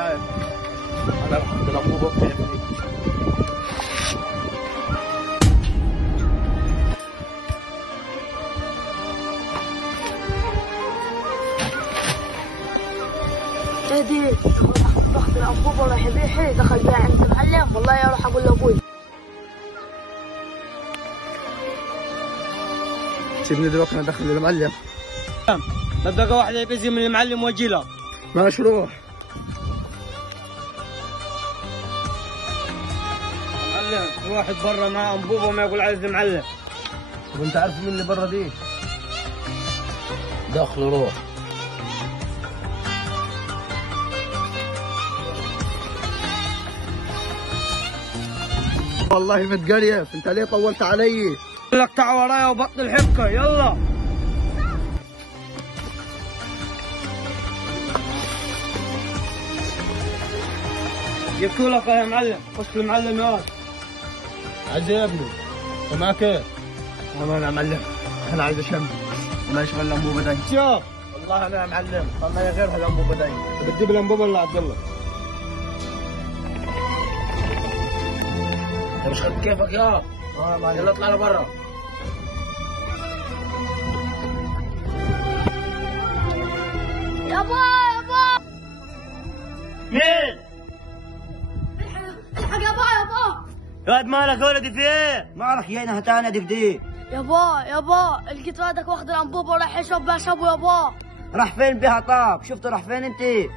يا انا الحمد لله مو بخير. جديد باخذ الانبوبه وراح يبيعها دخل بيها عند المعلم. والله يا راح اقول لابوي. سيبني دلوقتي انا ادخل المعلم. بدقة واحدة يبزي من المعلم واجي له. ماشي روح. معلم في واحد برا معه انبوبة وما يقول عايز المعلم. وانت عارف مين اللي برا دي؟ دخل روح. والله متقريف، انت ليه طولت علي؟ قول لك تعال ورايا وبطل حبكة يلا. جبتوا لك يا معلم. خش المعلم يا ولد. عجبني. ومعك ايه؟ انا يا معلم انا عايز اشم وما يشغل الانبوبه دي. شوف والله انا يا معلم والله غير هالانبوبه دي. بتجيب الانبوبة ولا عبد الله؟ انت مش خدت كيفك يا يلا اطلع لبرا. يابا يابا مين؟ الحق يابا. يا ولد مالك يا ولدي في ايه؟ مالك جاينا هتانا دي. يابا لقيت ولدك واخد الانبوبه وراح يشرب بها شابو يابا. راح فين بها طاب؟ شفته راح فين انت؟